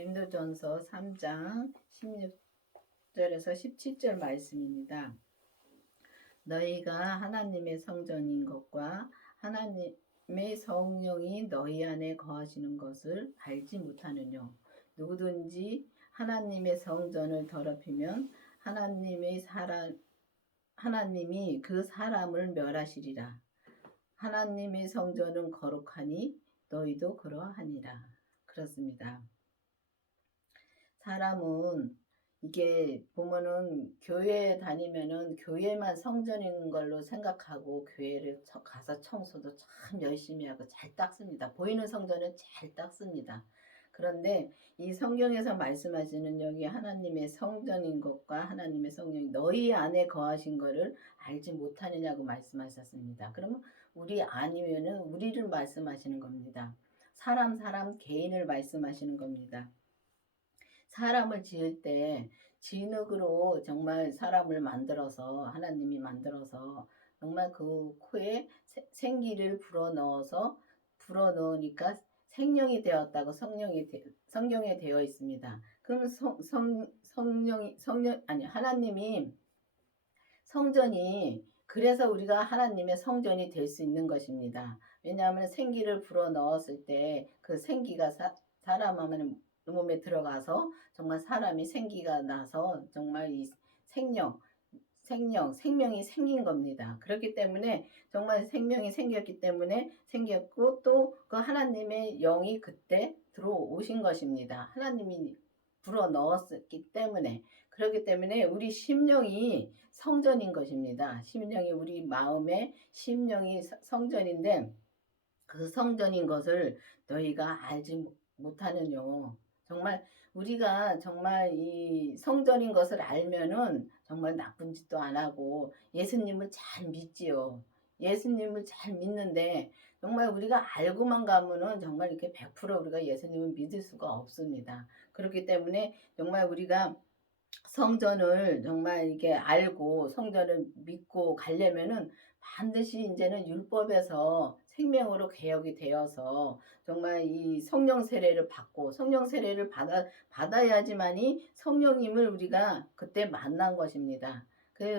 고린도전서 3장 16절에서 17절 말씀입니다. 너희가 하나님의 성전인 것과 하나님의 성령이 너희 안에 거하시는 것을 알지 못하느뇨. 누구든지 하나님의 성전을 더럽히면 하나님이 그 사람을 멸하시리라. 하나님의 성전은 거룩하니 너희도 그러하니라. 그렇습니다. 사람은 이게 보면은 교회에 다니면은 교회만 성전인 걸로 생각하고 교회를 가서 청소도 참 열심히 하고 잘 닦습니다. 보이는 성전은 잘 닦습니다. 그런데 이 성경에서 말씀하시는 여기 하나님의 성전인 것과 하나님의 성령이 너희 안에 거하신 것을 알지 못하느냐고 말씀하셨습니다. 그러면 우리 아니면은 우리를 말씀하시는 겁니다. 사람 개인을 말씀하시는 겁니다. 사람을 지을 때 진흙으로 정말 사람을 만들어서 하나님이 만들어서 정말 그 코에 생기를 불어넣으니까 생명이 되었다고 성경에 되어 있습니다. 그럼 하나님이 성전이 그래서 우리가 하나님의 성전이 될 수 있는 것입니다. 왜냐하면 생기를 불어넣었을 때 그 생기가 사람 몸에 들어가서 정말 사람이 생기가 나서 정말 이 생명이 생긴 겁니다. 그렇기 때문에 정말 생명이 생겼고 또 그 하나님의 영이 그때 들어오신 것입니다. 하나님이 불어 넣었기 때문에 그렇기 때문에 우리 심령이 성전인 것입니다. 심령이 우리 마음의 심령이 성전인데 그 성전인 것을 너희가 알지 못하느뇨. 정말 우리가 정말 이 성전인 것을 알면은 정말 나쁜 짓도 안 하고 예수님을 잘 믿지요. 예수님을 잘 믿는데 정말 우리가 알고만 가면은 정말 이렇게 100% 우리가 예수님을 믿을 수가 없습니다. 그렇기 때문에 정말 우리가 성전을 정말 이렇게 알고 성전을 믿고 가려면은 반드시 이제는 율법에서 생명으로 개혁이 되어서 정말 이 성령 세례를 받고 성령 세례를 받아야지만이 성령님을 우리가 그때 만난 것입니다.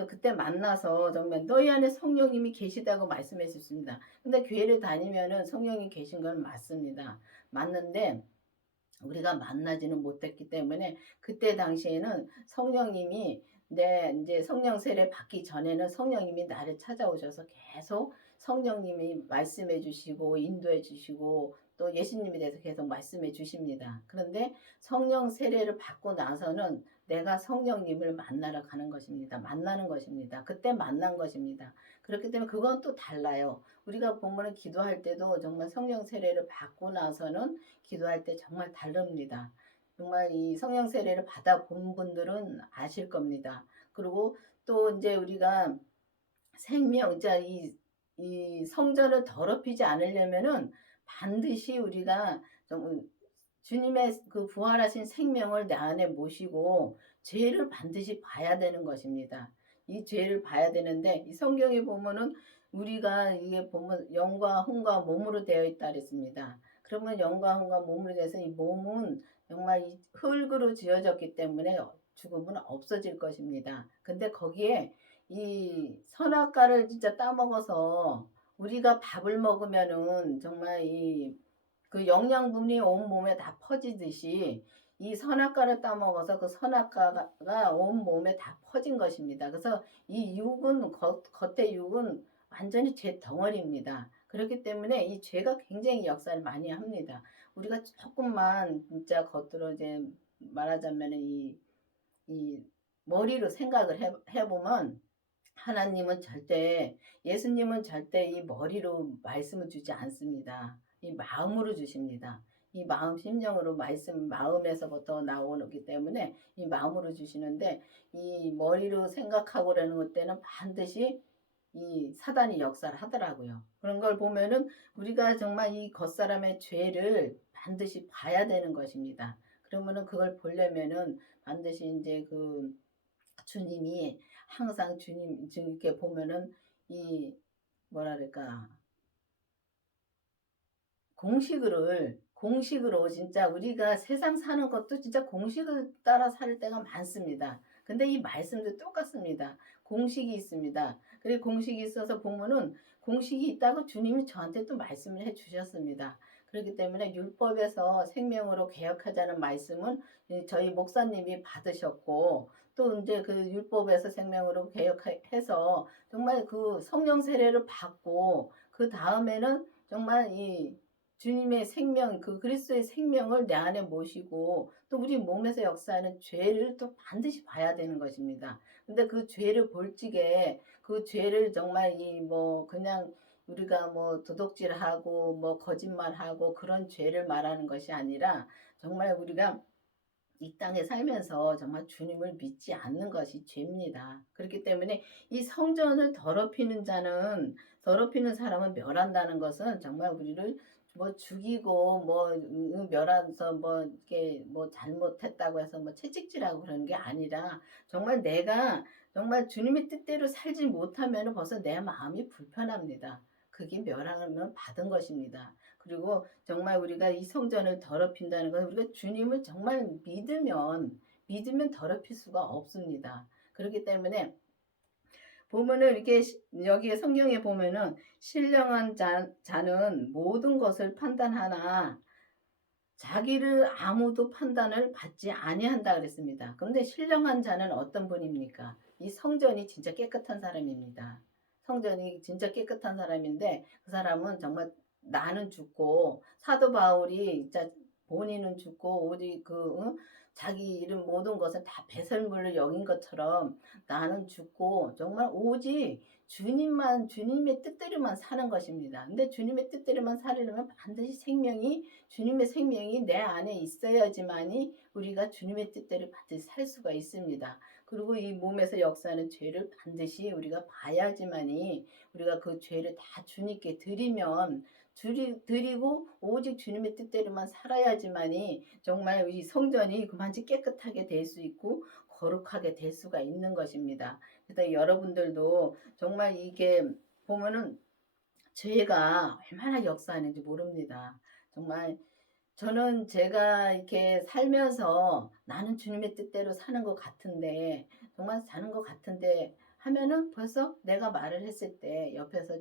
그때 만나서 정말 너희 안에 성령님이 계시다고 말씀해 주십니다. 근데 교회를 다니면은 성령이 계신 건 맞습니다. 맞는데 우리가 만나지는 못했기 때문에 그때 당시에는 성령님이 이제 성령 세례 받기 전에는 성령님이 나를 찾아오셔서 계속 성령님이 말씀해 주시고 인도해 주시고 또 예수님에 대해서 계속 말씀해 주십니다. 그런데 성령 세례를 받고 나서는 내가 성령님을 만나러 가는 것입니다. 만나는 것입니다. 그때 만난 것입니다. 그렇기 때문에 그건 또 달라요. 우리가 보면은 기도할 때도 정말 성령 세례를 받고 나서는 기도할 때 정말 다릅니다. 정말 이 성령 세례를 받아본 분들은 아실 겁니다. 그리고 또 이제 우리가 이 성전을 더럽히지 않으려면은 반드시 우리가 좀 주님의 그 부활하신 생명을 내 안에 모시고 죄를 반드시 봐야 되는 것입니다. 이 죄를 봐야 되는데 이 성경에 보면은 우리가 이게 보면 영과 혼과 몸으로 되어 있다 그랬습니다. 그러면 영과 혼과 몸으로 돼서 이 몸은 정말 이 흙으로 지어졌기 때문에 죽음은 없어질 것입니다. 근데 거기에 이 선악과를 진짜 따먹어서 우리가 밥을 먹으면은 정말 그 영양분이 온 몸에 다 퍼지듯이 이 선악과를 따먹어서 그 선악과가 온 몸에 다 퍼진 것입니다. 그래서 이 육은 겉의 육은 완전히 죄 덩어리입니다. 그렇기 때문에 이 죄가 굉장히 역사를 많이 합니다. 우리가 조금만 진짜 겉으로 이제 말하자면 이 머리로 생각을 해보면 예수님은 절대 이 머리로 말씀을 주지 않습니다. 이 마음으로 주십니다. 이 마음 심령으로 마음에서부터 나오기 때문에 이 마음으로 주시는데 이 머리로 생각하고 그러는 것 때는 반드시 이 사단이 역사를 하더라고요. 그런 걸 보면은 우리가 정말 이 겉사람의 죄를 반드시 봐야 되는 것입니다. 그러면은 그걸 보려면은 반드시 이제 그 주님이 항상 주님 이렇게 보면은 뭐랄까 공식으로 진짜 우리가 세상 사는 것도 진짜 공식을 따라 살 때가 많습니다. 근데 이 말씀도 똑같습니다. 공식이 있습니다. 그리고 공식이 있어서 보면은 공식이 있다고 주님이 저한테 또 말씀을 해 주셨습니다. 그렇기 때문에 율법에서 생명으로 개혁하자는 말씀은 저희 목사님이 받으셨고, 또 이제 그 율법에서 생명으로 개혁해서 정말 그 성령 세례를 받고 그 다음에는 정말 이 주님의 생명, 그 그리스도의 생명을 내 안에 모시고 또 우리 몸에서 역사하는 죄를 또 반드시 봐야 되는 것입니다. 근데 그 죄를 볼 적에 그 죄를 정말 이 뭐 그냥 우리가 뭐 도둑질하고 뭐 거짓말하고 그런 죄를 말하는 것이 아니라, 정말 우리가 이 땅에 살면서 정말 주님을 믿지 않는 것이 죄입니다. 그렇기 때문에 이 성전을 더럽히는 사람은 멸한다는 것은 정말 우리를 뭐 죽이고 뭐 멸해서 뭐 이렇게 뭐 잘못했다고 해서 뭐 채찍질하고 그러는 게 아니라, 정말 내가 정말 주님의 뜻대로 살지 못하면 벌써 내 마음이 불편합니다. 그게 멸함을 받은 것입니다. 그리고 정말 우리가 이 성전을 더럽힌다는 건 우리가 주님을 정말 믿으면 더럽힐 수가 없습니다. 그렇기 때문에 보면은 이렇게 여기에 성경에 보면은 신령한 자는 모든 것을 판단하나 자기를 아무도 판단을 받지 아니한다 그랬습니다. 그런데 신령한 자는 어떤 분입니까? 이 성전이 진짜 깨끗한 사람입니다. 성전이 진짜 깨끗한 사람인데 그 사람은 정말 나는 죽고, 사도 바울이 진짜 본인은 죽고 오직 자기 이름 모든 것은 다 배설물로 여긴 것처럼 나는 죽고 정말 오직 주님의 뜻대로만 사는 것입니다. 근데 주님의 뜻대로만 살려면 반드시 주님의 생명이 내 안에 있어야지만이 우리가 주님의 뜻대로 반드시 살 수가 있습니다. 그리고 이 몸에서 역사하는 죄를 반드시 우리가 봐야지만이 우리가 그 죄를 다 주님께 드리고 오직 주님의 뜻대로만 살아야지만이 정말 이 성전이 그만치 깨끗하게 될 수 있고 거룩하게 될 수가 있는 것입니다. 그래서 여러분들도 정말 이게 보면은 죄가 얼마나 역사하는지 모릅니다. 정말 저는 제가 이렇게 살면서 나는 주님의 뜻대로 사는 것 같은데, 정말 사는 것 같은데 하면은 벌써 내가 말을 했을 때 옆에서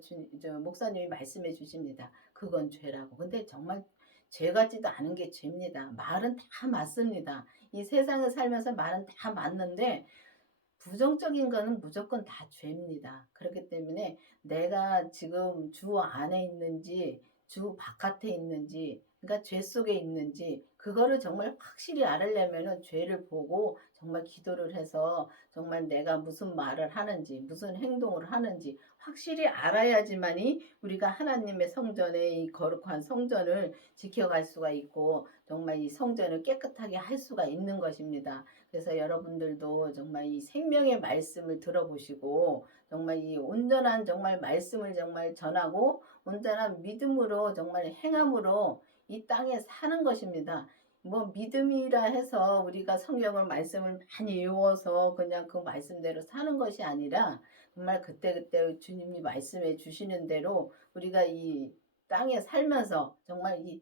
목사님이 말씀해 주십니다. 그건 죄라고. 근데 정말 죄 같지도 않은 게 죄입니다. 말은 다 맞습니다. 이 세상을 살면서 말은 다 맞는데 부정적인 거는 무조건 다 죄입니다. 그렇기 때문에 내가 지금 주 안에 있는지 주 바깥에 있는지, 그러니까 죄 속에 있는지 그거를 정말 확실히 알으려면은 죄를 보고 정말 기도를 해서 정말 내가 무슨 말을 하는지 무슨 행동을 하는지 확실히 알아야지만이 우리가 하나님의 성전에, 이 거룩한 성전을 지켜갈 수가 있고 정말 이 성전을 깨끗하게 할 수가 있는 것입니다. 그래서 여러분들도 정말 이 생명의 말씀을 들어보시고 정말 이 온전한 정말 말씀을 정말 전하고 온전한 믿음으로 정말 행함으로 이 땅에 사는 것입니다. 뭐 믿음이라 해서 우리가 성경을 말씀을 많이 외워서 그냥 그 말씀대로 사는 것이 아니라, 정말 그때그때 주님이 말씀해 주시는 대로 우리가 이 땅에 살면서 정말 이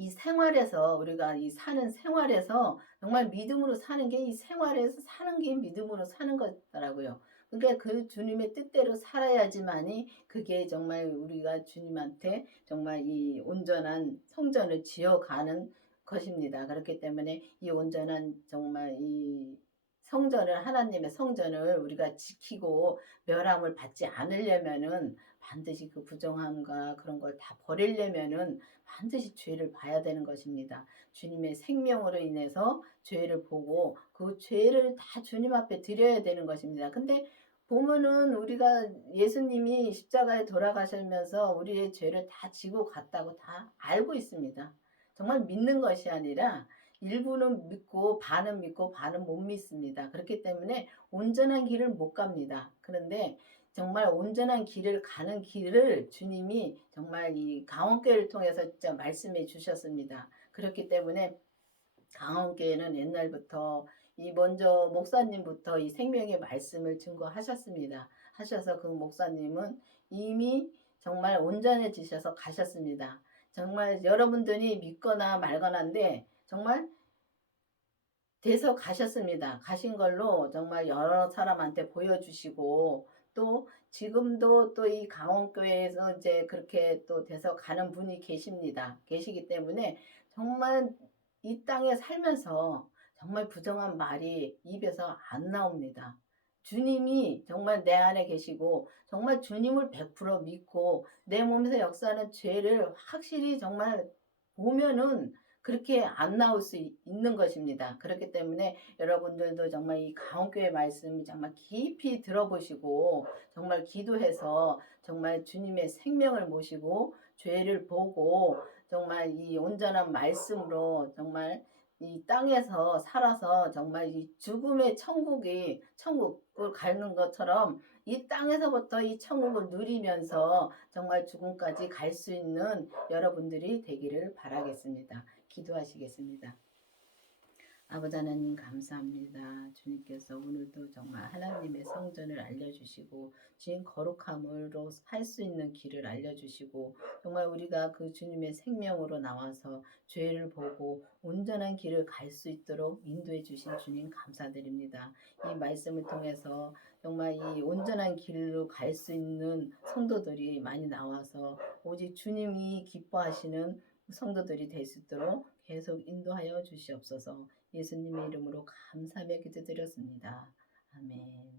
이 생활에서 우리가 이 사는 생활에서 정말 믿음으로 사는 게, 이 생활에서 사는 게 믿음으로 사는 거더라고요. 그러니까 그 주님의 뜻대로 살아야지만이 그게 정말 우리가 주님한테 정말 이 온전한 성전을 지어가는 것입니다. 그렇기 때문에 이 온전한 정말 이 성전을, 하나님의 성전을 우리가 지키고 멸함을 받지 않으려면은 반드시 그 부정함과 그런 걸 다 버리려면은 반드시 죄를 봐야 되는 것입니다. 주님의 생명으로 인해서 죄를 보고 그 죄를 다 주님 앞에 드려야 되는 것입니다. 근데 보면은 우리가 예수님이 십자가에 돌아가시면서 우리의 죄를 다 지고 갔다고 다 알고 있습니다. 정말 믿는 것이 아니라 일부는 믿고 반은 못 믿습니다. 그렇기 때문에 온전한 길을 못 갑니다. 그런데 정말 온전한 길을 가는 길을 주님이 정말 이 강원교회를 통해서 진짜 말씀해 주셨습니다. 그렇기 때문에 강원교회는 옛날부터 이 먼저 목사님부터 이 생명의 말씀을 증거하셨습니다. 하셔서 그 목사님은 이미 정말 온전해지셔서 가셨습니다. 정말 여러분들이 믿거나 말거나인데 정말 돼서 가셨습니다. 가신 걸로 정말 여러 사람한테 보여주시고 또 지금도 또 이 강원교회에서 이제 그렇게 또 돼서 가는 분이 계십니다. 계시기 때문에 정말 이 땅에 살면서 정말 부정한 말이 입에서 안 나옵니다. 주님이 정말 내 안에 계시고 정말 주님을 100% 믿고 내 몸에서 역사하는 죄를 확실히 정말 보면은 그렇게 안 나올 수 있는 것입니다. 그렇기 때문에 여러분들도 정말 이 강원교회 말씀 정말 깊이 들어보시고 정말 기도해서 정말 주님의 생명을 모시고 죄를 보고 정말 이 온전한 말씀으로 정말 이 땅에서 살아서 정말 이 죽음의 천국을 가는 것처럼 이 땅에서부터 이 천국을 누리면서 정말 죽음까지 갈 수 있는 여러분들이 되기를 바라겠습니다. 기도하시겠습니다. 아버지 하나님 감사합니다. 주님께서 오늘도 정말 하나님의 성전을 알려주시고 주님 거룩함으로 살 수 있는 길을 알려주시고 정말 우리가 그 주님의 생명으로 나와서 죄를 보고 온전한 길을 갈 수 있도록 인도해 주신 주님 감사드립니다. 이 말씀을 통해서 정말 이 온전한 길로 갈 수 있는 성도들이 많이 나와서 오직 주님이 기뻐하시는 성도들이 될 수 있도록 계속 인도하여 주시옵소서. 예수님의 이름으로 감사하며 기도드렸습니다. 아멘.